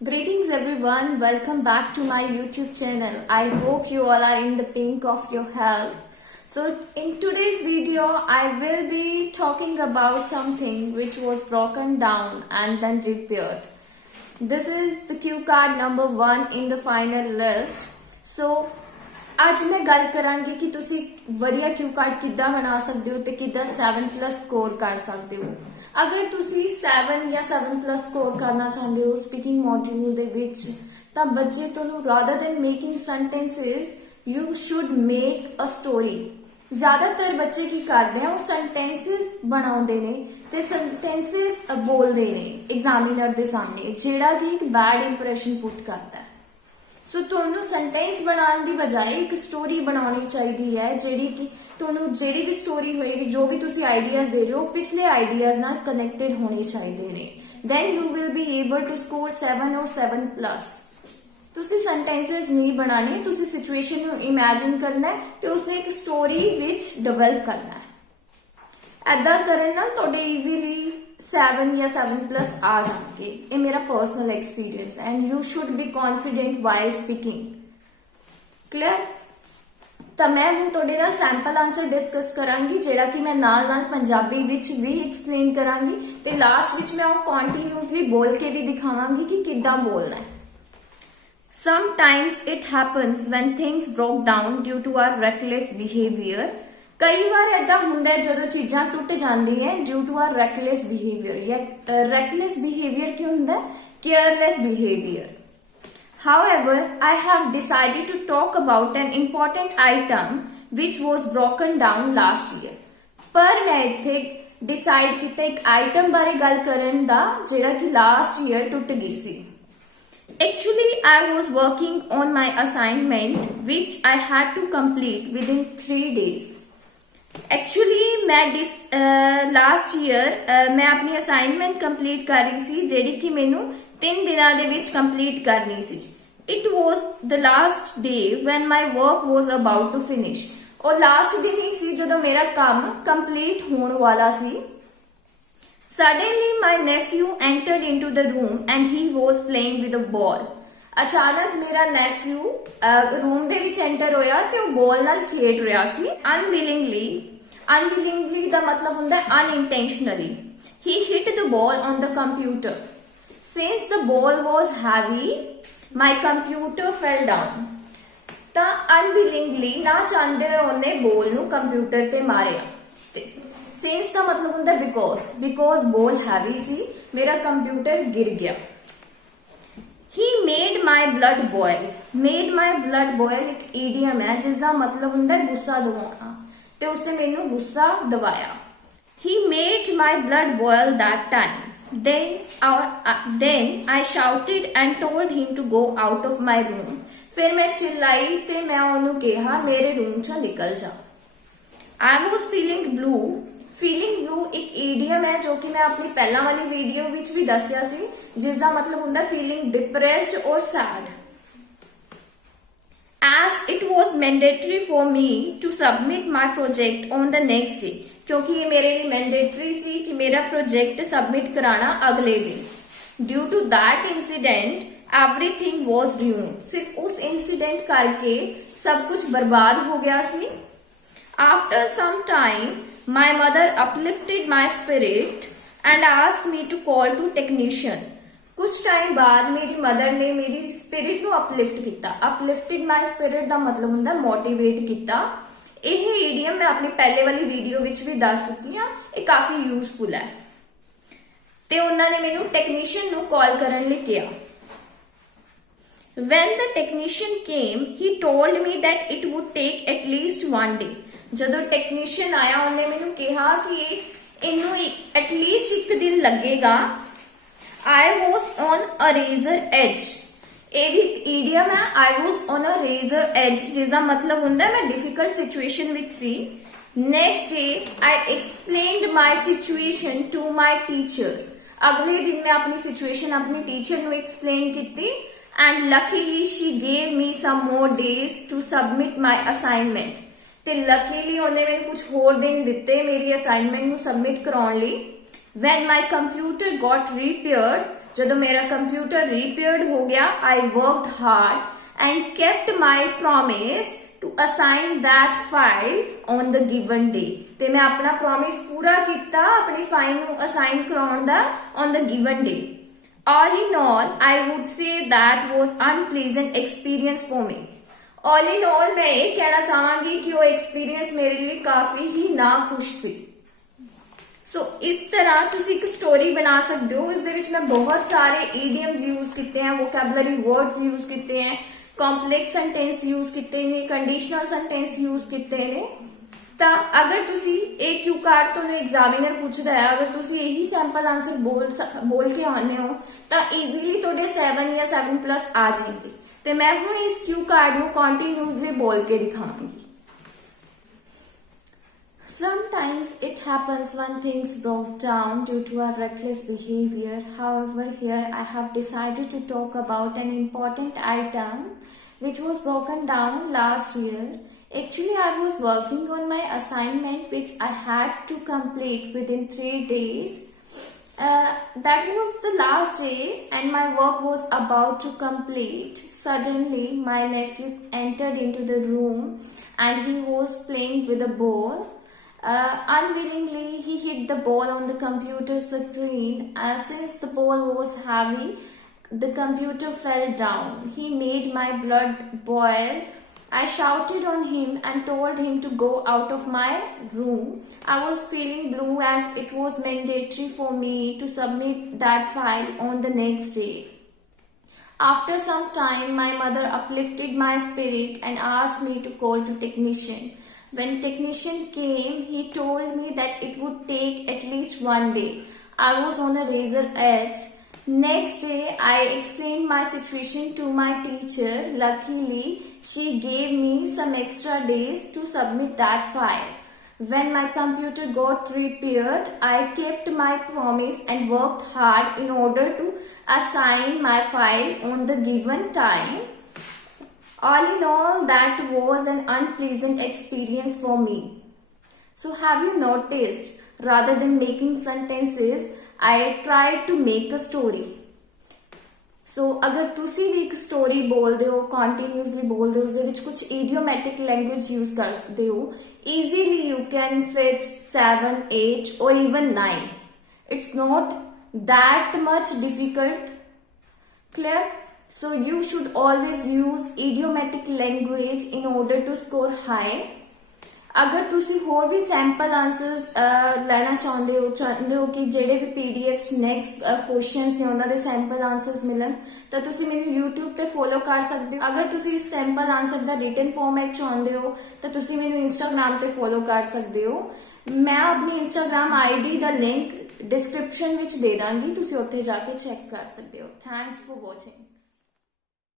Greetings everyone, welcome back to my YouTube channel. I hope you all are in the pink of your health. So in today's video, I will be talking about something which was broken down and then repaired. This is the cue card number 1 in the final list. So ਅੱਜ मैं गल करांगी कि तुसी वधिया Q card किद्दां बना सकदे हो ते किद्दां 7+ स्कोर कर सकदे हो। अगर तुसी 7 या 7+ स्कोर करना चाहते हो स्पीकिंग मॉड्यूल दे विच तां बच्चे तोनू rather than making sentences you should make a story. ज्यादातर बच्चे की करते हैं वो सेंटेंसेस बनाउंदे ने ते सेंटेंसेस बोलदे ने एग्जामिनर दे सामने जेड़ा कि एक बैड इंप्रेशन पुट करता है। सो तुहानू सेंटेंस बनाने की बजाय एक स्टोरी बनानी चाहिए है जेड़ी कि तुहानू जेड़ी भी स्टोरी होएगी जो भी तुसी आइडियाज दे रहे हो पिछले आइडियाज नाल कनेक्टेड होने चाहिए ने then you will be able to score 7 और 7+। तुसी सेंटेंसेस नहीं बनाने तुसी सिचुएशन नू इमेजिन करना है ते उसने एक स्टोरी विच डेवलप करना है। ऐदा करन नाल तुहाडे इजीली 7 या 7+ आ जाएंगे। ये मेरा personal experience and you should be confident while speaking. Clear? तो मैं हूं तुहाडे नाल सैंपल आंसर डिस्कस करांगी जेड़ा कि मैं नाल नाल पंजाबी विच भी एक्सप्लेन करांगी ते लास्ट विच मैं वो कंटीन्यूअसली बोल के भी दिखावांगी कि किद्दां बोलना है। Sometimes it happens when things broke down due to our reckless behavior। कई बार ऐसा होंदा है जदों चीज़ां टुट जांदी है due to are reckless behaviour या रैकलेस बिहेवियर क्यों होंदा है careless behaviour. However, I have decided to talk about an important item which was broken down last year। पर मैं इत्थे डिसाइड कीता एक आइटम बारे गल करन दा जेड़ा कि लास्ट ईयर टुट गई सी। Actually, I was working on my assignment which I had to complete within 3 days। Actually मैं लास्ट ईयर मैं अपनी असाइनमेंट कंप्लीट कर रही सी जेडी कि मैनू 3 दिनों दे विच कंप्लीट करनी सी। It was the last day when my work was about to finish और लास्ट दिन ही सी जदों मेरा काम कंप्लीट होने वाला सी। Suddenly my nephew entered into the room and he was playing with a ball. अचानक मेरा नेफ्यू रूम दे विच एंटर होया ते वो बॉल नाल खेड रहा सी। अनविलिंगली दा मतलब हुंदा है unintentionally. He hit the ball on the computer. Since the ball was heavy my computer fell down. ता अनविलिंगली ना चाहते हुए उन्हें बॉल नू कंप्यूटर ते मारिया। सिंस दा मतलब हुंदा बिकॉज बॉल हैवी सी मेरा कंप्यूटर गिर गया। He made my blood boil। Made my blood boil एक idiom है जिसका मतलब हुंदा है गुस्सा दिवाना ते उसने मैनू गुस्सा दिवाया। He made my blood boil that time। Then I shouted and told him to go out of my room। फिर मैं चिल्लाई ते मैं उन्हें कहा मेरे रूम चो निकल जा। I was feeling blue। Feeling blue एक ईडियम है जो कि मैं अपनी पहला वाली वीडियो विच भी दसिया सी जिसका मतलब हुंदा फीलिंग डिप्रेस्ड और sad. As it was mandatory for me to submit my project on the next day क्योंकि ये मेरे लिए मैंडेटरी सी कि मेरा प्रोजेक्ट सबमिट कराना अगले दिन। Due to that incident everything was ruined। सिर्फ उस इंसिडेंट करके सब कुछ बर्बाद हो गया सी। After some time my mother uplifted my spirit and asked me to call to technician। कुछ टाइम बाद मेरी मदर ने मेरी स्पिरिट नू अपलिफ्ट किया। अपलिफ्टेड माई स्पिरिट का मतलब हुंदा मोटिवेट किया। यह ईडियम मैं अपनी पहले वाली वीडियो विच भी दस चुकी हाँ। ये काफी यूजफुल है ते उन्होंने मैनू टेक्नीशियन नू कॉल करने लई कहा। When the technician came, he told me that it would take at least 1 day। जदों टेक्नीशियन आया उन्हें मैनू कहा कि इनू एटलीस्ट 1 दिन लगेगा। I was on a razor edge। ये भी ईडियम है I was on a razor edge जिसका मतलब हुंदा है मैं डिफिकल्ट सिचुएशन विच सी। Next day I explained my situation to my teacher। अगले दिन मैं अपनी सिचुएशन अपनी टीचर नू एक्सप्लेन की and luckily she gave me some more days to submit my assignment। ते लकीली उन्हें मैंने कुछ होर दिन दिते मेरी असाइनमेंट नू सबमिट कराउण लई। When my computer got repaired ਜਦੋਂ ਮੇਰਾ ਕੰਪਿਊਟਰ ਰਿਪੇਅਰਡ ਹੋ ਗਿਆ I worked hard and kept my promise to assign that file on the given day ਤੇ ਮੈਂ ਆਪਣਾ ਪ੍ਰੋਮਿਸ ਪੂਰਾ ਕੀਤਾ ਆਪਣੀ ਫਾਈਲ ਨੂੰ ਅਸਾਈਨ ਕਰਾਉਣ ਦਾ on the given day. All in all, I would say that was unpleasant experience for me. All in all, मैं ये कहना चाहांगी कि वो एक्सपीरियंस मेरे लिए काफी ही नाखुश सी. सो इस तरह तुसी एक स्टोरी बना सकते हो. इस दे विच मैं बहुत सारे ईडियम्स यूज किते हैं, वोकैबुलरी वर्ड्स यूज किते हैं, कॉम्पलैक्स सेंटेंस यूज किते हैं, कंडीशनल सेंटेंस यूज किते हैं. ਤਾਂ ਅਗਰ ਤੁਸੀਂ ਇਹ ਕਿਊ ਕਾਰਡ ਤੋਂ ਐਗਜ਼ਾਮੀਨਰ ਪੁੱਛਦਾ ਹੈ ਅਗਰ ਤੁਸੀਂ ਇਹੀ ਸੈਂਪਲ ਆਨਸਰ ਬੋਲ ਕੇ ਆਉਂਦੇ ਹੋ ਤਾਂ ਈਜ਼ੀਲੀ ਤੁਹਾਡੇ 7 ਜਾਂ 7+ ਆ ਜਾਣਗੇ. ਤੇ ਮੈਂ ਹੁਣ ਇਸ ਕਿਊ ਕਾਰਡ ਨੂੰ ਕੰਟੀਨਿਊਸਲੀ ਬੋਲ ਕੇ ਦਿਖਾਵਾਂਗੀ. Sometimes it happens when things broke down due to our reckless behavior. However, here I have decided to talk about an important item which was broken down last year. Actually, I was working on my assignment which I had to complete within 3 days. That was the last day and my work was about to complete. Suddenly, my nephew entered into the room and he was playing with a ball. Unwillingly, he hit the ball on the computer screen. Since the ball was heavy, the computer fell down. He made my blood boil. I shouted on him and told him to go out of my room. I was feeling blue as it was mandatory for me to submit that file on the next day. After some time, my mother uplifted my spirit and asked me to call to technician. When technician came, he told me that it would take at least 1 day. I was on a razor edge. Next day, I explained my situation to my teacher. Luckily, she gave me some extra days to submit that file. When my computer got repaired, I kept my promise and worked hard in order to assign my file on the given time. All in all, that was an unpleasant experience for me. So have you noticed, rather than making sentences, I tried to make a story. So अगर तुसी भी एक story बोलते हो continuously बोलते हो उसदे विच कुछ idiomatic language यूज करते हो easily you can fit 7, 8 or even 9. It's not that much difficult. Clear? So you should always use idiomatic language in order to score high. अगर तुसी होर भी सैंपल आंसर्स लेना चाहते हो कि ਜਿਹੜੇ ਵੀ PDF ਚ ਨੈਕਸਟ ਕੁਐਸਚਨਸ ਨੇ ਉਹਨਾਂ ਦੇ ਸੈਂਪਲ ਆਂਸਰਸ ਮਿਲਣ ਤਾਂ ਤੁਸੀਂ ਮੈਨੂੰ YouTube ਤੇ ਫੋਲੋ ਕਰ ਸਕਦੇ ਹੋ. ਅਗਰ ਤੁਸੀਂ ਇਸ ਸੈਂਪਲ ਆਂਸਰ ਦਾ ਰਿਟਨ ਫਾਰਮੈਟ ਚਾਹੁੰਦੇ ਹੋ ਤਾਂ ਤੁਸੀਂ ਮੈਨੂੰ Instagram ਤੇ ਫੋਲੋ ਕਰ ਸਕਦੇ ਹੋ. ਮੈਂ ਆਪਣੀ Instagram ID ਦਾ ਲਿੰਕ ਡਿਸਕ੍ਰਿਪਸ਼ਨ ਵਿੱਚ ਦੇ ਦਾਂਗੀ, ਤੁਸੀਂ ਉੱਥੇ ਜਾ ਕੇ ਚੈੱਕ ਕਰ ਸਕਦੇ ਹੋ. Thanks for watching.